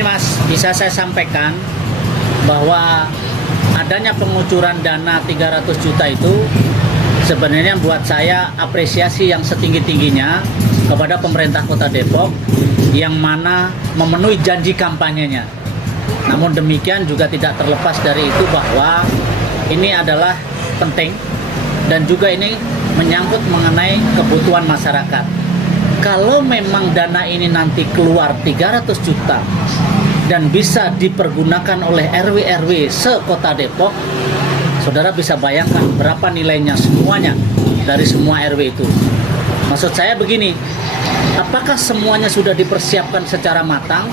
Begini Mas, bisa saya sampaikan bahwa adanya pengucuran dana 300 juta itu sebenarnya buat saya apresiasi yang setinggi-tingginya kepada pemerintah Kota Depok yang mana memenuhi janji kampanyenya. Namun demikian juga tidak terlepas dari itu bahwa ini adalah penting dan juga ini menyangkut mengenai kebutuhan masyarakat. Kalau memang dana ini nanti keluar 300 juta dan bisa dipergunakan oleh RW-RW se-Kota Depok, saudara bisa bayangkan berapa nilainya semuanya dari semua RW itu. Maksud saya begini, apakah semuanya sudah dipersiapkan secara matang,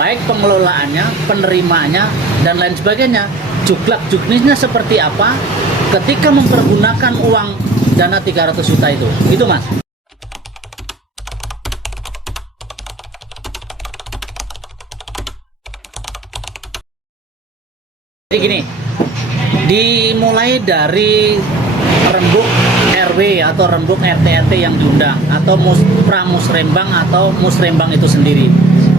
baik pengelolaannya, penerimaannya, dan lain sebagainya, juklak-juknisnya seperti apa ketika mempergunakan uang dana 300 juta itu. Itu Mas. Jadi gini, dimulai dari rembuk RW atau rembuk RT-RT yang diundang atau pramusrembang atau musrembang itu sendiri.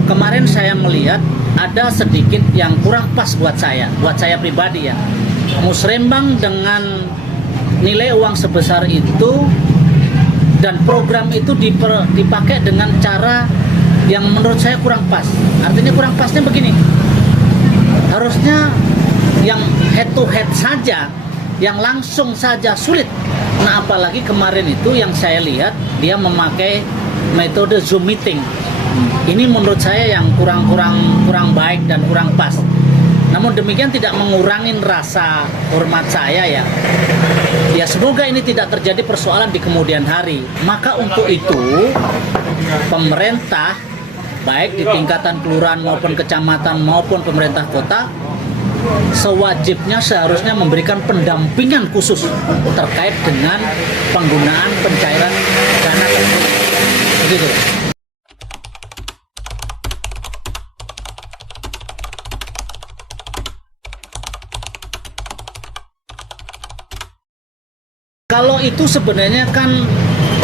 Kemarin saya melihat ada sedikit yang kurang pas buat saya pribadi ya. Musrembang dengan nilai uang sebesar itu dan program itu dipakai dengan cara yang menurut saya kurang pas. Artinya kurang pasnya begini, harusnya yang head to head saja, yang langsung saja sulit. Nah apalagi kemarin itu yang saya lihat dia memakai metode Zoom meeting. Ini menurut saya yang kurang baik dan kurang pas. Namun demikian tidak mengurangi rasa hormat saya ya. Ya semoga ini tidak terjadi persoalan di kemudian hari. Maka untuk itu pemerintah baik di tingkatan kelurahan maupun kecamatan maupun pemerintah kota sewajibnya seharusnya memberikan pendampingan khusus terkait dengan penggunaan pencairan dana tersebut. Begitu. Kalau itu sebenarnya kan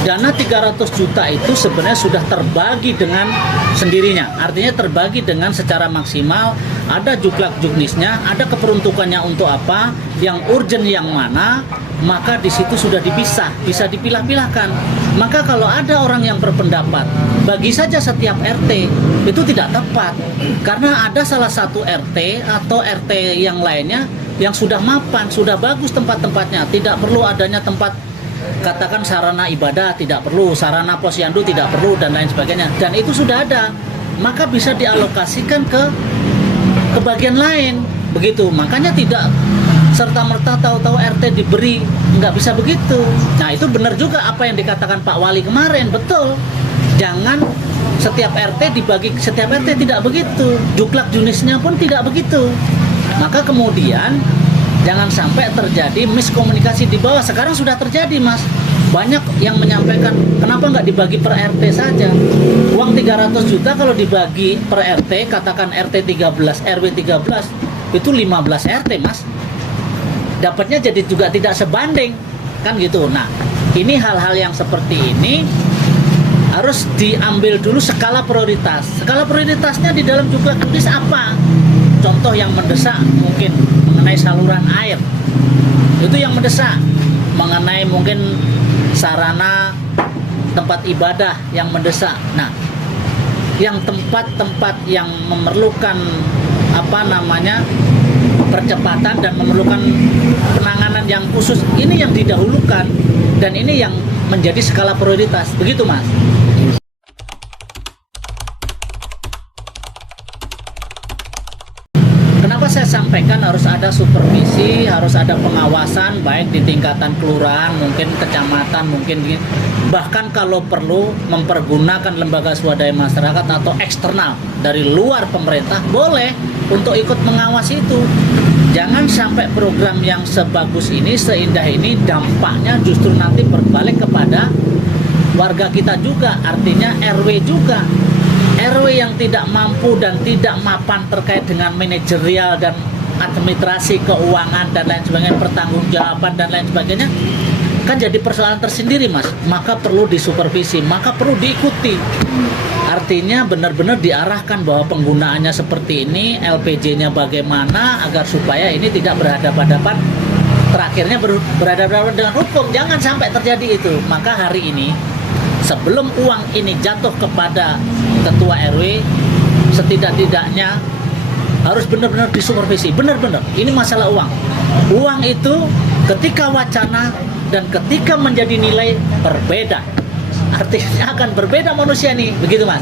dana 300 juta itu sebenarnya sudah terbagi dengan sendirinya. Artinya terbagi dengan secara maksimal, ada juklak-juknisnya, ada keperuntukannya untuk apa, yang urgent yang mana, maka di situ sudah dipisah, bisa dipilah-pilahkan. Maka kalau ada orang yang berpendapat, bagi saja setiap RT, itu tidak tepat. Karena ada salah satu RT atau RT yang lainnya yang sudah mapan, sudah bagus tempat-tempatnya, tidak perlu adanya tempat katakan sarana ibadah, tidak perlu sarana posyandu, tidak perlu dan lain sebagainya, dan itu sudah ada, maka bisa dialokasikan ke bagian lain begitu. Makanya tidak serta-merta tahu-tahu RT diberi, nggak bisa begitu. Nah itu benar juga apa yang dikatakan Pak Wali kemarin, betul, jangan setiap RT dibagi setiap RT, tidak begitu, juklak junisnya pun tidak begitu. Maka kemudian jangan sampai terjadi miskomunikasi di bawah. Sekarang sudah terjadi Mas, banyak yang menyampaikan kenapa nggak dibagi per RT saja. Uang 300 juta kalau dibagi per RT, katakan RT 13, RW 13, itu 15 RT Mas, dapatnya jadi juga tidak sebanding kan gitu. Nah ini hal-hal yang seperti ini harus diambil dulu skala prioritas. Skala prioritasnya di dalam juklak juknis apa? Contoh yang mendesak mungkin mengenai saluran air, itu yang mendesak. Mengenai mungkin sarana tempat ibadah yang mendesak. Nah, yang tempat-tempat yang memerlukan percepatan dan memerlukan penanganan yang khusus, ini yang didahulukan dan ini yang menjadi skala prioritas. Begitu Mas. Kenapa saya sampaikan harus ada supervisi, harus ada pengawasan baik di tingkatan kelurahan, mungkin kecamatan, mungkin bahkan kalau perlu mempergunakan lembaga swadaya masyarakat atau eksternal dari luar pemerintah boleh untuk ikut mengawasi itu. Jangan sampai program yang sebagus ini, seindah ini, dampaknya justru nanti berbalik kepada warga kita juga, artinya RW juga. RW yang tidak mampu dan tidak mapan terkait dengan manajerial dan administrasi keuangan dan lain sebagainya, pertanggungjawaban dan lain sebagainya, kan jadi persoalan tersendiri mas, maka perlu disupervisi, maka perlu diikuti. Artinya benar-benar diarahkan bahwa penggunaannya seperti ini, LPG-nya bagaimana agar supaya ini tidak berhadapan-hadapan, terakhirnya berhadapan dengan hukum. Jangan sampai terjadi itu. Maka hari ini sebelum uang ini jatuh kepada ketua RW, setidak-tidaknya harus benar-benar disupervisi. Benar-benar ini masalah uang. Uang itu ketika wacana dan ketika menjadi nilai berbeda, artinya akan berbeda manusia nih, begitu mas.